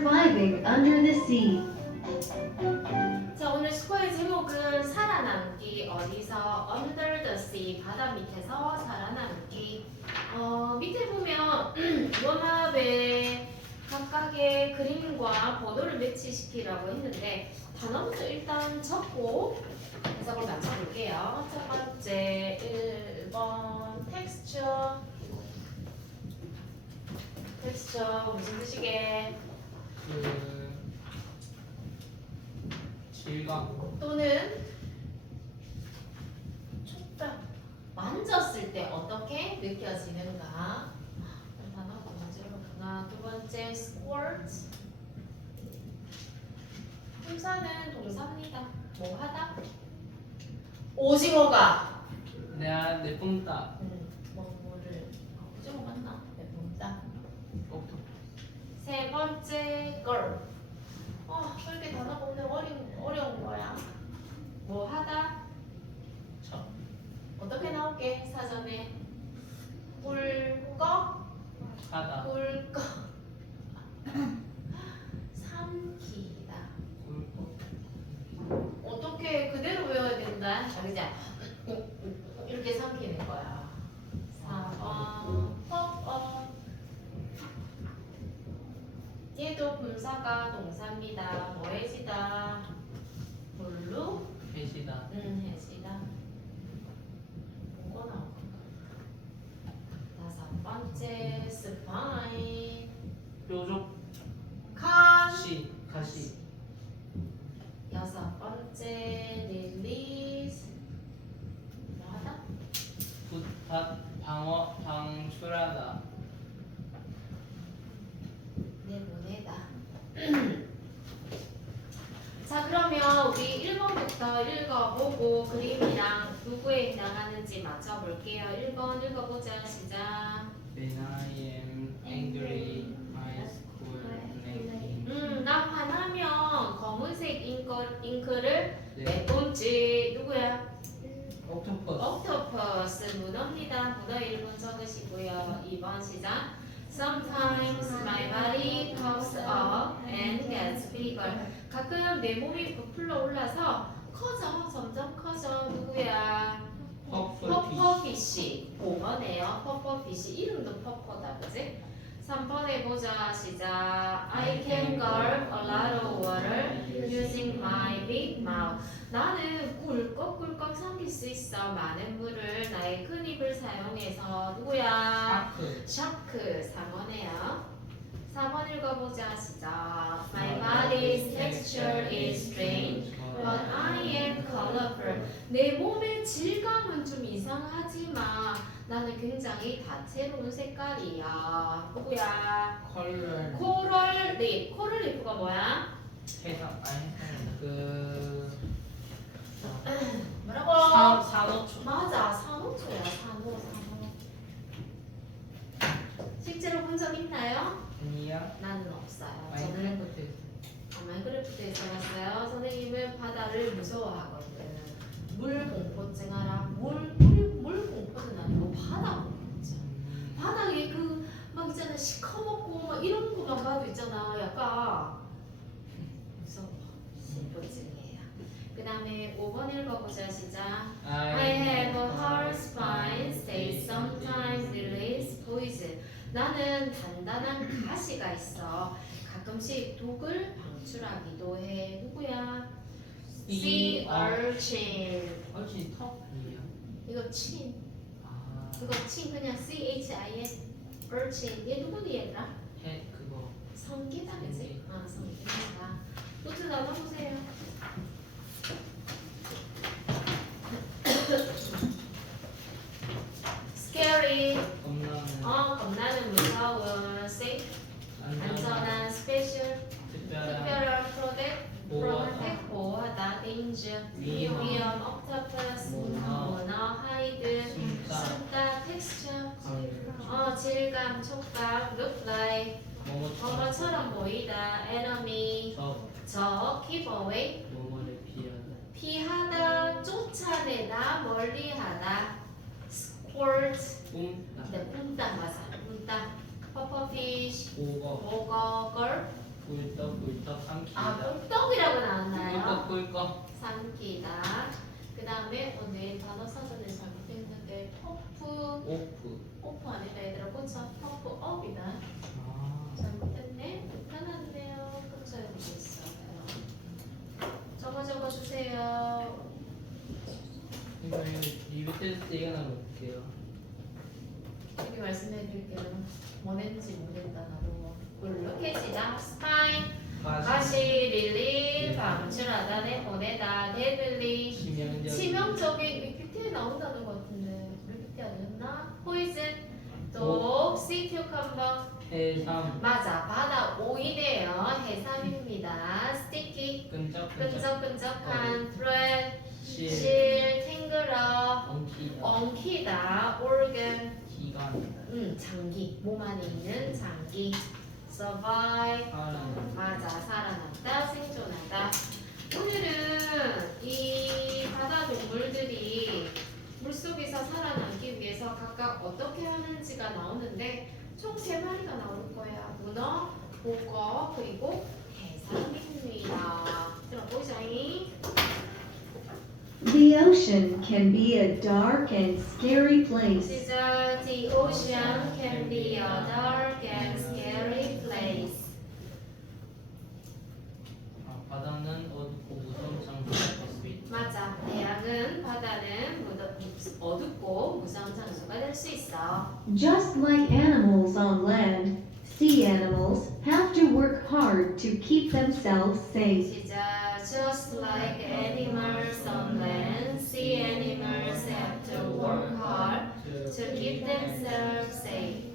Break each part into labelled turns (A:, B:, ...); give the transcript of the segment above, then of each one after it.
A: surviving under the sea.
B: 자 오늘 스코어의 제목은 살아남기. 어디서? Under the sea. 바다 밑에서 살아남기. 어 밑에 보면 원합에 각각의 그림과 번호를 매치시키라고 했는데 단어부터 일단 적고 해석을 맞춰볼게요. 첫 번째 1번 텍스처. 텍스처 무슨 뜻이게
C: 그 질감
B: 또는 촉감 만졌을 때 어떻게 느껴지는가? 단어 두 번째로 하나? 두 번째 squirt 품사는 동사입니다. 뭐 하다? 오징어가.
C: 내가 내뿜다
B: 음, 뭐 뭐를 어, 오징어 맞나 내뿜다
C: 옥토
B: 세 번째 girl 어 이렇게 단어가 오늘 어려운, 어려운 거야? 뭐 하다?
C: 저
B: 어떻게 나올게? 사전에. 꿀꺽
C: 하다.
B: 꿀꺽 삼키다. 어떻게 그대로 외워야 된다? 자기자 이렇게 삼키는 거야 4번 뻑뻑 얘도 분사가 동사입니다. 뭐 해지다? 블루
C: 해시다.
B: 응 해지다. 뭐가 나올 건가? 다섯 번째 스파인.
C: 뾰족
B: 칸
C: 시 가시
B: 여섯 번째 릴리즈 뭐하다?
C: 붓밭 방어 방출하다
B: 내보내다 자 그러면 우리 1번부터 읽어보고 그림이랑 누구에 해당하는지 맞춰볼게요 1번 읽어보자 시작
C: When I am angry I squirt naked
B: 음, 나 화나면 검은색 잉크, 잉크를
C: 네.
B: 내뿜지 누구야?
C: 옥토퍼스
B: 옥토퍼스 문어입니다. 문어 1번 적으시고요. 2번 시작. Sometimes my body puffs up and gets bigger. 가끔 내 몸이 부풀러 올라서 커져, 점점 커져. 누구야? 퍼퍼피쉬. 5번에요. 퍼퍼피쉬. 이름도 퍼퍼다, 그지? 3번에 보자. 시작. I can gulp a lot of water using my big mouth. 나는 꿀꺽꿀꺽 삼킬 수 있어. 많은 물을 나의 큰 입을 사용해서 누구야? 샤크 4번에요. 4번 읽어보자. 시작. My body's texture is strange, but I am colorful. 내 몸의 질감 은 좀 이상하지만 나는 굉장히 다채로운 색깔이야. 누구야?
C: 컬러
B: 코럴 립. 코럴 립가 뭐야?
C: 해석 아니 그
B: 뭐라고?
C: 사 산호초
B: 맞아. 산호초야. 산호, 산호. 실제로 본 적 있나요?
C: 아니야
B: 나는 없어요. 저는
C: 마인크래프트
B: 어, 마인크래프트에 써봤어요. 선생님은 바다를 무서워하거든. 물 공포증 알아? 물, 물, 물 공포는 아니고 바다 공포증. 바닥에 그 막 있잖아. 시커멓고 막 이런 거만 봐도 있잖아. 약간 무서워 공포증이에요. 그 다음에 5번 읽어보자 시작. I have a hard spine. stays sometimes release poison. 나는 단단한 가시가 있어. 가끔씩 독을 방출하기도 해. 누구야? Sea urchin
C: 얼씬 턱 아니에요?
B: 이거 친.
C: 아.
B: 이거 친 그냥 C H I N. Urchin 얘 누구니 얘들아?
C: 해 그거.
B: 성기다 그지?
C: 성기.
B: 아 성기다. 노트 나눠보세요. Scary.
C: 겁나는.
B: 어 겁나는 무서운 safe
C: 안전한.
B: special.
C: 특별한.
B: 특별한 protect
C: 보호하다
B: 보호하다 danger
C: 위험.
B: 위험 octopus
C: 문어.
B: 문어 hide
C: 숨다
B: 숨다 texture 어 질감 촉감 look like
C: 뭐뭐처럼
B: 보이다 enemy 저저 keep away
C: 뭐뭐를 피하다
B: 피하다 쫓아내다 멀리하다 squirt
C: 뿜다
B: 네, 뿜다 맞아 뿜다 pufferfish
C: 보거
B: 보거 걸
C: 꿀떡 꿀떡 삼키다.
B: 아 꿀떡이라고 나왔나요?
C: 꿀떡 꿀꺽.
B: 삼키다. 그 다음에 오늘 단어 사전에 잘못했는데 퍼프
C: 오프.
B: 오프 아니다 얘들아 고쳐 퍼프 업이다.
C: 아.
B: 잘못했네. 불편한데요. 고쳐야겠어요. 적어 적어 주세요.
C: 이거 리뷰 테스트 이거 나볼게요.
B: 말씀해 드릴게요. 뭐 냈는지 모르겠다 나도. 굴룩해지다. 스파인. 가시 릴리 방출하다 내 보내다 데빌리
C: 치명적.
B: 치명적인 위키피디에 나온다는 것 같은데 위키피디 아니었나? 포이즌 독 시큐컴버
C: 해삼.
B: 맞아 바다 오이네요 해삼입니다 스티키
C: 끈적끈적.
B: 끈적끈적한 프레드
C: 실.
B: 실 탱글러
C: 엉키다.
B: 엉키다 organ
C: 기관.
B: 음 장기. 몸 안에 있는 장기. Survive.
C: 사람.
B: 맞아 살아남다 생존하다. 오늘은 이 바다 동물들이 물속에서 살아남기 위해서 각각 어떻게 하는지가 나오는데 총 세 마리가 나올 거야 문어, 복어 그리고 해삼입니다. 들어 보자잉
A: The ocean can be a dark and scary place.
B: 시작 The ocean can be a dark and scary place
C: 아, 바다는 어둡고 무서운 장소가 될 수 있다.
B: 맞아. 대양은 바다는 무더- 어둡고 무서운 장소가 될 수 있어.
A: Just like animals on land, sea animals have to work hard to keep themselves safe.
B: Just like animals on land, sea animals have to work hard to keep themselves safe.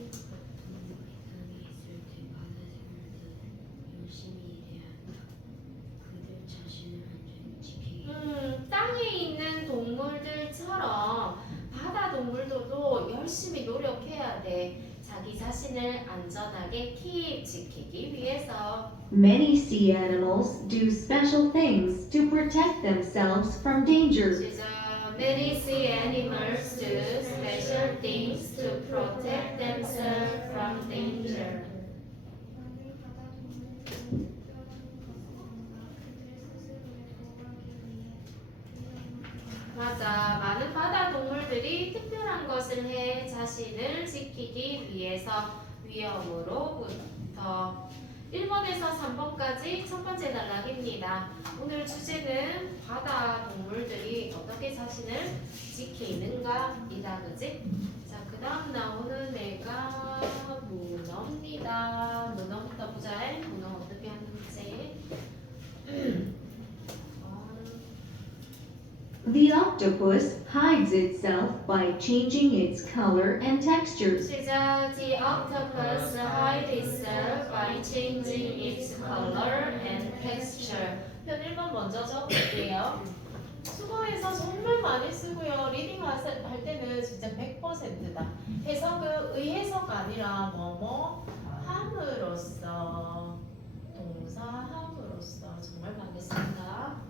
B: 자기 자신을 안전하게 keep 지키기 위해서.
A: Many sea animals do special things to protect themselves from danger.
B: 시작. Many sea animals do special things to protect themselves from danger. 맞아. 많은 바다 동물들이 특별 한 것을 해 자신을 지키기 위해서 위험으로부터 1번에서 3번까지 첫 번째 단락입니다. 오늘 주제는 바다 동물들이 어떻게 자신을 지키는가이다. 그지? 자, 그 다음 나오는 애가 문어입니다. 문어부터 보자. 문어 어떻게 하는지. 어,
A: The octopus hides itself by changing its color and textures.
B: 시작. The octopus hides itself by changing its color and texture. 편 1번 먼저 적을게요. 수거해서 정말 많이 쓰고요. 리딩 할 때는 진짜 100%다. 해석은 의해석 아니라 뭐뭐 함으로써 동사 함으로써 정말 많이 쓴다.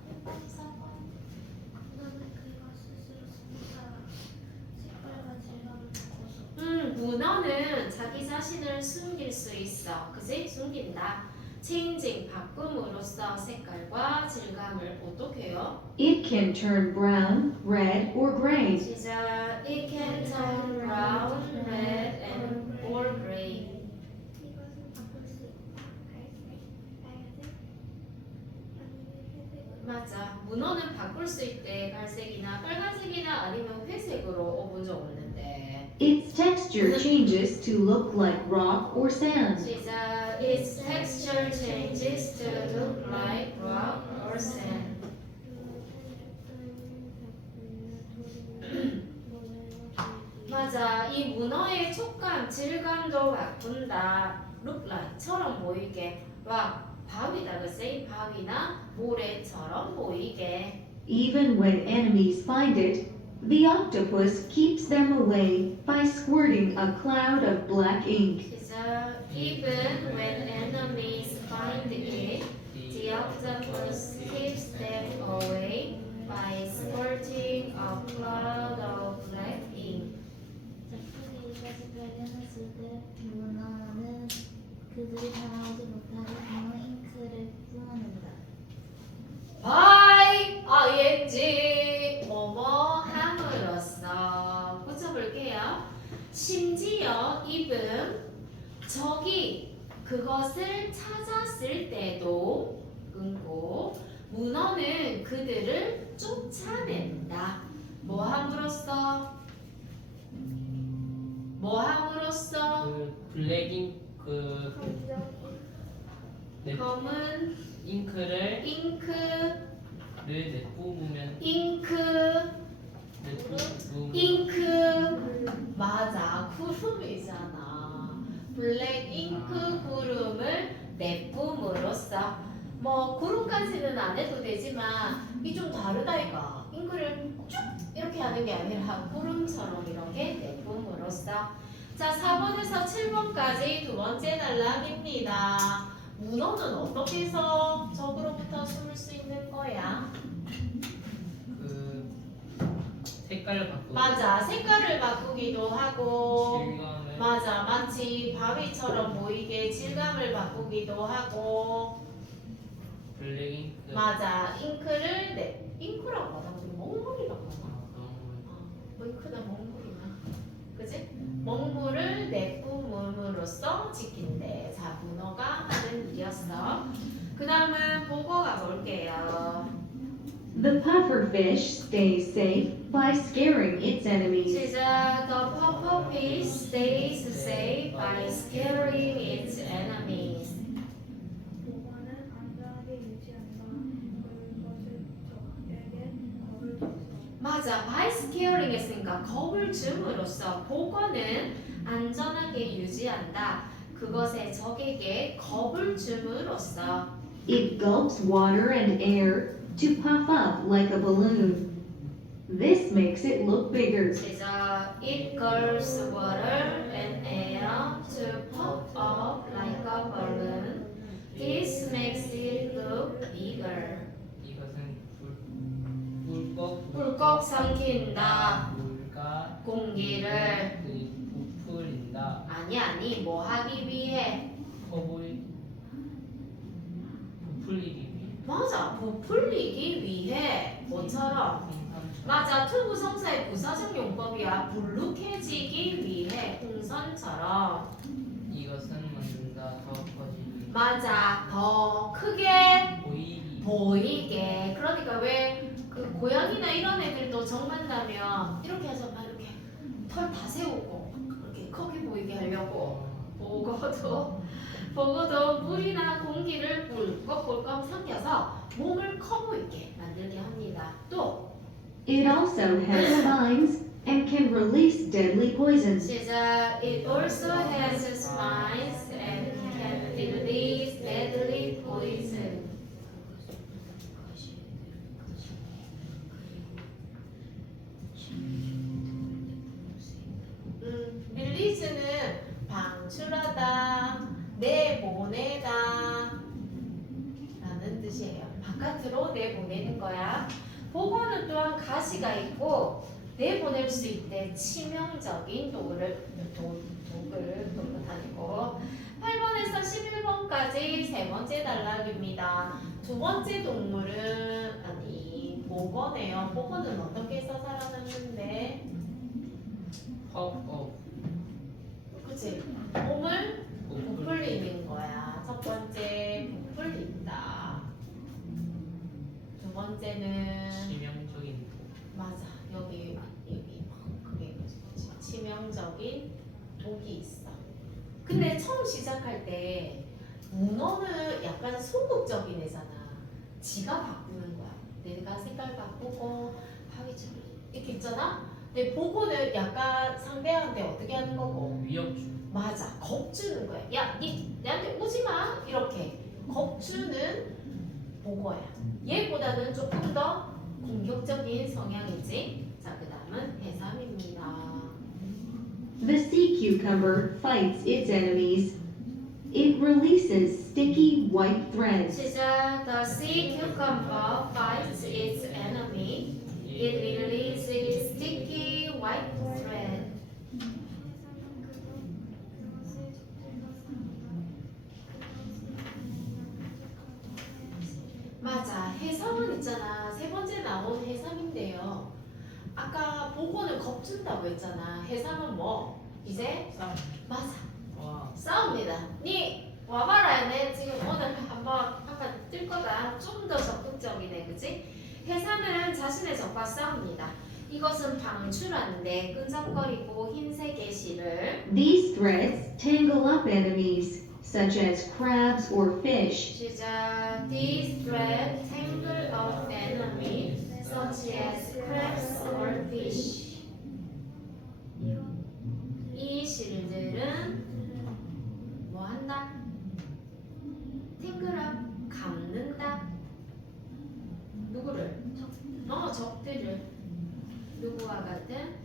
B: 문어는 자기 자신을 숨길 수 있어. 그지? 숨긴다. 체인징, 바꿈으로써 색깔과 질감을 어떻게 해요?
A: It can turn brown, red, or gray.
B: 시작. It can turn brown, red, and or gray. 맞아. 문어는 바꿀 수 있대. 갈색이나 빨간색이나 아니면 회색으로 어, 본적 없는데.
A: Its texture changes to look like rock or sand.
B: 시작. Its texture changes to look like rock or sand. 맞아. 이 문어의 촉감, 질감도 바꾼다. look like처럼 보이게. 와, 바위다. 그치? 바위나 모래처럼 보이게.
A: Even when enemies find it, the octopus keeps them away by squirting a cloud of black ink.
B: So even when enemies find it, the octopus keeps them away by squirting a cloud of black ink.
D: Bye, 당하지 못하게 심지어 입은 적이
B: 그것을 찾았을 때도 끊고 문어는 그들을 쫓아낸다. 뭐함으로써? 뭐함으로써?
C: 그 블랙인 그 네,
B: 검은
C: 잉크를
B: 잉크 를
C: 내뿜으면
B: 잉크 잉크. 맞아. 구름이잖아. 블랙 잉크 구름을 내뿜으로 써. 뭐 구름까지는 안 해도 되지만 이 좀 다르다 이거. 잉크를 쭉 이렇게 하는 게 아니라 구름처럼 이렇게 내뿜으로 써. 자 4번에서 7번까지 두 번째 단락입니다. 문어는 어떻게 해서 적으로부터 숨을 수 있는 거야?
C: 그 색깔을 바꾸고.
B: 맞아. 색깔을 바꾸기도 하고.
C: 질감을.
B: 맞아. 마치 바위처럼 보이게 질감을 바꾸기도 하고.
C: 블랙 잉크.
B: 맞아. 잉크를 내 잉크라고 하나? 우리 먹물이라고 하나?
C: 아,
B: 뭐 잉크나 먹물이나? 그지? 먹물을 내뿜음으로써 지킨대 자 문어가 하는 일이었어. 그 다음은 보고 가볼게요
A: The pufferfish stays safe by scaring its enemies.
B: 시작 The pufferfish stays safe by scaring its enemies
D: 보관은 안전하게 유지한다. 그것을 적에게 겁을 줬어.
B: 맞아, by scaring 했으니까 겁을 줌으로써 복원은 안전하게 유지한다. 그것의 적에게 겁을 줌으로써
A: It gulps water and air to puff up like a balloon. This makes it look bigger.
B: 시작 It gulps water and air to pop up like a balloon. This makes it look bigger.
C: 이것은 불 꿀꺽
B: 꿀꺽 삼킨다.
C: 물과
B: 공기를
C: 그 부풀린다
B: 아니 아니 뭐
C: 하기 위해
B: 맞아. 부풀리기 위해 뭐처럼. 맞아. 투부 성사의 부사적 용법이야. 불룩해지기 위해 풍선처럼.
C: 이것은 만든다 더 커지기
B: 맞아. 더 크게
C: 보이기.
B: 보이게. 그러니까 왜 그 고양이나 이런 애들도 정 만나면 이렇게 해서 막 이렇게 털 다 세우고 이렇게 크게 보이게 하려고 보고도 보고도 물이나 공기를 꿀꺽꿀꺽 삼켜서 몸을 커 보이게 만들게 합니다 또
A: It also has spines and can release deadly poisons.
B: 시작 It also has spines and can release deadly poison 음, 릴리즈는 방출하다, 내보내다 라는 뜻이에요. 바깥으로 내보내는 거야. 복원은 또한 가시가 있고 내보낼 수 있대 치명적인 도구를 도, 도구를 도구 다니고 8번에서 11번까지 세 번째 단락입니다. 두 번째 동물은 아니 복원이에요. 복원은 어떻게 해서 살아남는데?
C: 퍽업
B: 그치? 몸을 부풀리는 거야. 첫 번째 부풀린다. 두 번째는
C: 치명적인
B: 맞아 여기 여기 그게 뭐지? 치명적인 독이 있어. 근데 처음 시작할 때 문어는 약간 소극적인 애잖아. 지가 바꾸는 거야. 내가 색깔 바꾸고 파위처럼 이렇게 있잖아. 근데 보고는 약간 상대한테 어떻게 하는 거고
C: 위협 주
B: 맞아 겁 주는 거야 야 니 내한테 오지 마 이렇게 겁 주는 보고야 얘보다는 조금 더 공격적인 성향이지 자 그 다음은 해삼입니다
A: The sea cucumber fights its enemies. It releases sticky white threads.
B: 시작 The sea cucumber fights its enemy It releases sticky white thread 맞아 해삼은 있잖아 세 번째 나온 해삼인데요. 아까 보고는 겁준다고 했잖아. 해삼은 뭐? 이제
C: 싸움.
B: 맞아.
C: 와.
B: 싸웁니다. 니 와봐라 얘네. 지금 오늘 한번 아까 뜰 거다. 좀 더 적극적이네 그지? 해삼은 자신의 적과 싸웁니다. 이것은 방출하는데 끈적거리고 흰색의 실을
A: These threads tangle up enemies, such as crabs or fish.
B: 시작 These thread tangle of enemy such as crabs or fish 이 실들은 뭐 한다? 탱글업 감는다 누구를? 어 적들을 누구와 같은?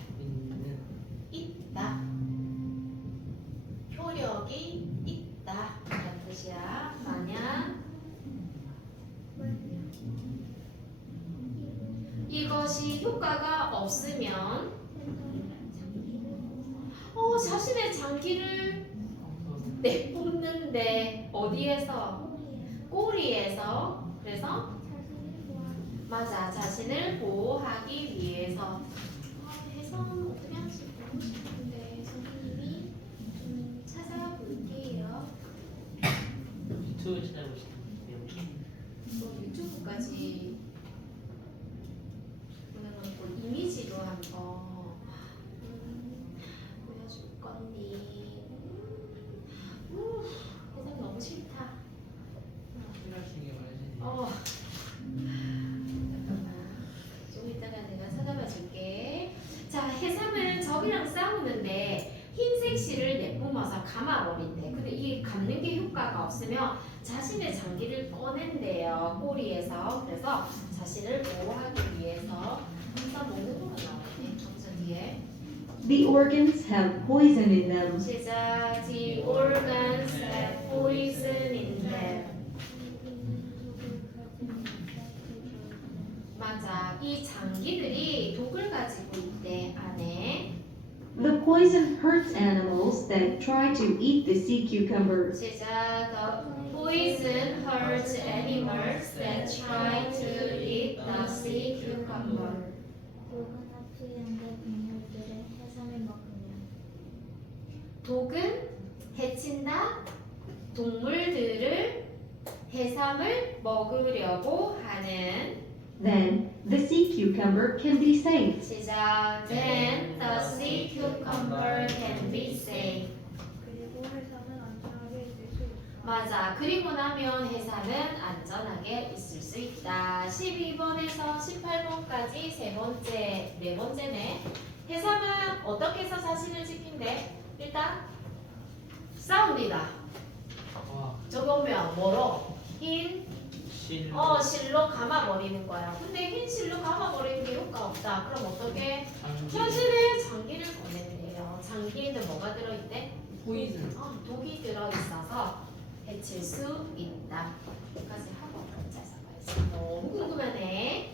B: 효과가 없으면 어 자신의 장기를 내뿜는데 어디에서? 꼬리에서? 그래서 맞아 자신을 보호하기 위해서. 아, 해성 어떻게 싶은데 선생님이 좀 찾아볼게요.
C: 유튜브 찾아보시면
B: 뭐 유튜브까지 오늘은 뭐 이미지로 한번 음, 보여줄 건데 우, 해성 너무 싫다
C: 필요하시게 말해주세요.
B: 어. 잠깐만. 좀 이따가 내가 찾아봐 줄게. 자, 해삼은 적이랑 싸우는데 흰색 실을 내뿜어서 감아버린대. 근데 이 감는 게 효과가 없으면 자신의 장기를 꺼낸대요. 꼬리에서. 그래서 자신을 보호하기 위해서 항상 거가 나오네. 점수 뒤에.
A: The organs have poison in them.
B: 시작. The organs have poison in them. 맞아. 이 장기들이 독을 가지고 있대 안에.
A: The poison hurts animals that try to eat the sea cucumber.
B: 시작. The poison hurts animals that try to eat the sea cucumber.
E: 독은 하프연대 동물들을 해삼을 먹으면
B: 독은 해친다. 동물들을 해삼을 먹으려고 하는
A: Then the sea cucumber can be saved.
B: 시작. Then the sea cucumber can be saved.
D: 그리고 해삼은 안전하게 있을 수 있다.
B: 맞아. 그리고 나면 해삼은 안전하게 있을 수 있다. 12번에서 18번까지 세 번째, 네 번째네. 해삼은 어떻게 해서 자신을 지킨대? 일단 싸웁니다.
C: 와,
B: 저거면 뭐로? 흰,
C: 실.
B: 어, 실로 감아버리는 거야. 근데 흰 실로 감아버리는 게 효과 없다. 그럼 어떻게? 자신의 장기를 꺼낸대요. 장기에는 뭐가 들어있대?
C: 포이즌.
B: 어, 독이 들어있어서 해칠 수 있다. 여기까지 하고 혼자서 봐야지. 너무 궁금하네.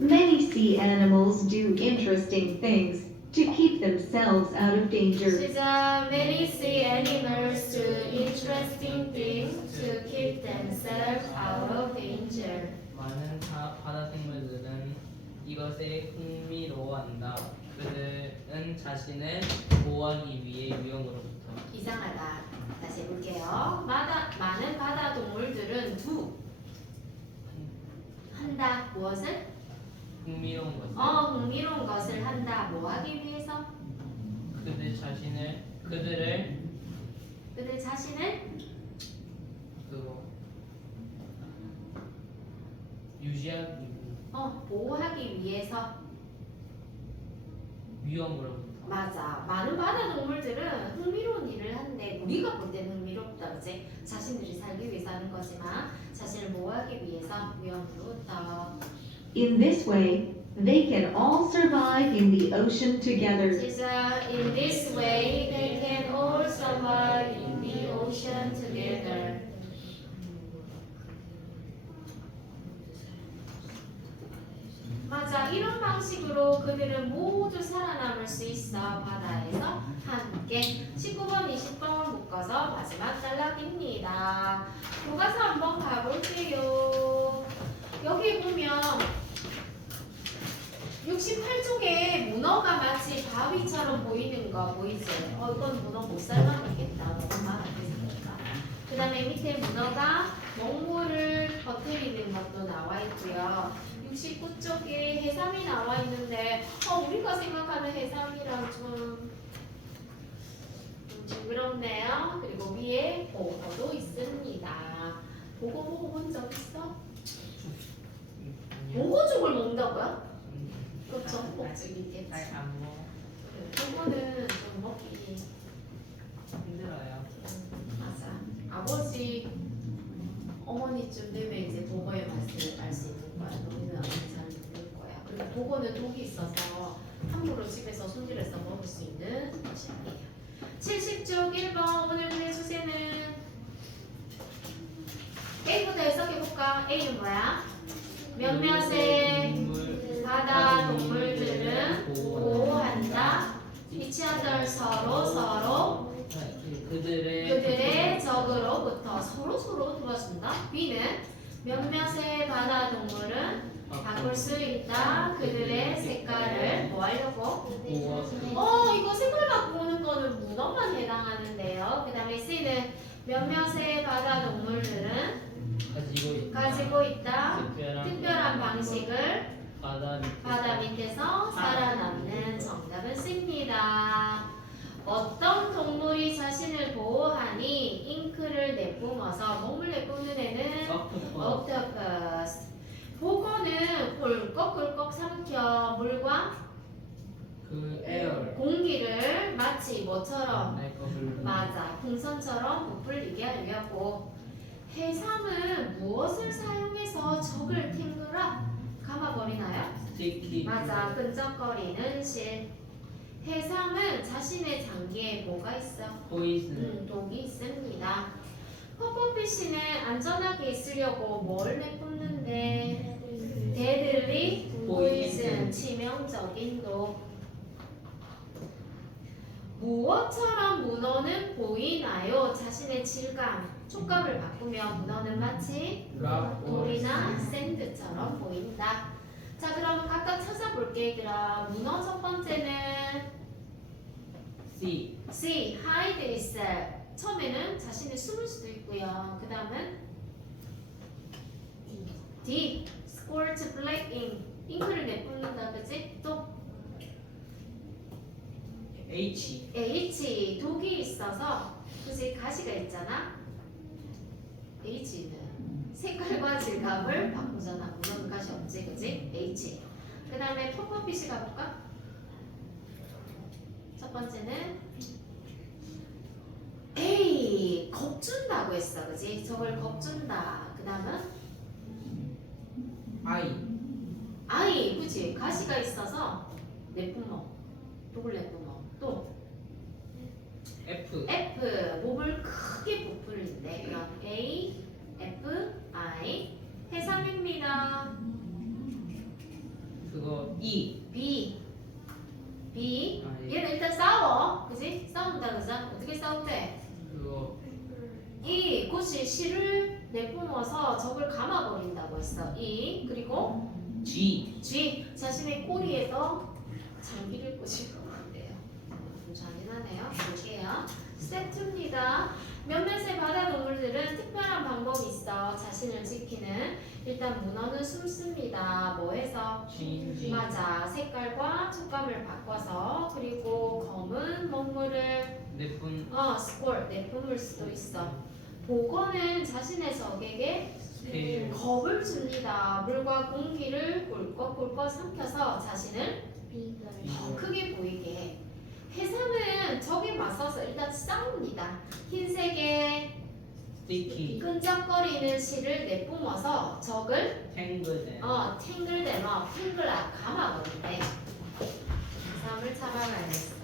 A: Many sea animals do interesting things to keep themselves out of danger.
B: 시작. Many sea animals do interesting things to keep themselves out of danger.
C: 많은 바, 바다 생물들은 이것에 흥미로워한다. 그들은 자신을 보호하기 위해 위험으로부터
B: 이상하다. 다시 해볼게요. 마다, 많은 바다 동물들은 두 한다. 무엇을?
C: 흥미로운 것을
B: 어, 흥미로운 것을. 뭐?
C: 그들 자신을 그들을
B: 그들 자신을
C: 그거 유지하기
B: 어, 보호하기 위해서
C: 위험으로부터
B: 맞아. 많은 바다 동물들은 흥미로운 일을 하는데 우리가 볼 때는 흥미롭다, 그지? 자신들이 살기 위해서 하는 거지만 자신을 보호하기 위해서 위험으로부터.
A: In this way, they can all survive in the ocean together.
B: 진짜 in this way they can all survive in the ocean together. 맞아. 이런 방식으로 그들은 모두 살아남을 수 있어. 바다에서 함께. 19번, 20번 묶어서 마지막 단락입니다. 교과서 한번 가볼게요. 여기 보면 68쪽에 문어가 마치 바위처럼 보이는 거 보이지? 어, 이건 문어 못 삶아먹겠다. 너무 많아서. 그 다음에 밑에 문어가 먹물을 버티는 것도 나와 있고요. 69쪽에 해삼이 나와 있는데, 어, 우리가 생각하는 해삼이랑 좀, 좀 징그럽네요. 그리고 위에 보고도 있습니다. 보고 보고 본 적 있어? 보고죽을 먹는다고요? 그렇죠. 있겠지.
C: 잘안 먹어.
B: 그거는 좀 먹기
C: 힘들어요.
B: 맞아. 아버지 어머니쯤 되면 이제 보고의 맛을 알 수 있는 거야. 너희는 아직 잘 모를 거야. 그리고 보고는 독이 있어서 함부로 집에서 손질해서 먹을 수 있는 것이에요. 70쪽 1번 오늘 문제 주제는 A부터 해석해 볼까? A는 뭐야? 몇몇의 바다 동물들은 보호한다. other 서로 서로
C: 그들의
B: 적으로부터 서로 서로 도와준다. B는 몇몇의 바다 동물은 바꿀 수 있다. 그들의 색깔을 뭐 하려고? 어 이거 색깔 바꾸는 거는 문어만 해당하는데요. 그 다음에 C는 몇몇의 바다 동물들은
C: 가지고 있다.
B: 가지고 있다.
C: 특별한,
B: 특별한 방식을
C: 바다 밑에
B: 바다 밑에서 살아남는 정답은 C입니다. 어떤 동물이 자신을 보호하니 잉크를 내뿜어서 먹물 내뿜는 애는
C: 옥토퍼스.
B: 보고는 꿀꺽꿀꺽 삼켜 물과
C: 그 에어
B: 공기를 마치 뭐처럼 맞아 풍선처럼 부풀리게 하려고 해삼은 무엇을 사용해서 적을 탱글아 감아버리나요?
C: 스티키
B: 맞아. 끈적거리는 실. 해삼은 자신의 장기에 뭐가 있어?
C: 포이즌
B: 음, 독이 있습니다. 퍼퍼피쉬는 안전하게 있으려고 뭘 내뿜는데. 데들리 포이즌 치명적인 독 무엇처럼 문어는 보이나요? 자신의 질감, 촉감을 바꾸면 문어는 마치 돌이나 샌드처럼 보인다. 자, 그러면 각각 찾아볼게, 얘들아. 문어 첫 번째는
C: C
B: C, hide 있어. 처음에는 자신을 숨을 수도 있고요. 그 다음은 D, squirt black ink. 잉크를 내뿜는다, 그치? 또
C: H
B: H, 독이 있어서, 그치? 가시가 있잖아. H는 색깔과 질감을 바꾸잖아. 문어는 가시 없지, 그치? H. 그 다음에 퍼퍼핏이 가볼까? 첫 번째는 A, 겁준다고 했어, 그치? 저걸 겁준다. 그 다음은
C: I
B: I, 그치? 가시가 있어서 내뿜어. 독을 내뿜어. 또
C: F
B: F, 몸을 크게 부풀린대. 그럼 A, F, I. 해삼입니다.
C: 그거 E
B: B, B.
C: 아, 예.
B: 얘는 일단 싸워. 그지? 싸운다, 그죠? 어떻게 싸운대?
C: 그거
B: 이 곳이 실을 내뿜어서 적을 했어. 이 그리고
C: G
B: G 자신의 꼬리에서 장기를 꽂으려고 한대요. 좀 잔인하네요. 볼게요. 세트입니다. 몇몇의 바다 동물들은 특별한 방법이 있어 자신을 지키는. 일단 문어는 숨습니다. 뭐 해서? 맞아. 색깔과 촉감을 바꿔서 그리고 검은 먹물을
C: 내분
B: 어 스콜 내뿜을 수도 있어. 보고는 자신의 적에게
C: 스테일
B: 겁을 줍니다. 물과 공기를 꿀꺽꿀꺽 삼켜서 자신을 더 크게 보이게 해. 해삼은 적에 맞서서 일단 싸웁니다. 흰색에
C: sticky,
B: 끈적거리는 실을 내뿜어서 적을
C: and
B: 어 탱글대마 탱글아 감아버린대. 해삼을 잡아가야겠어.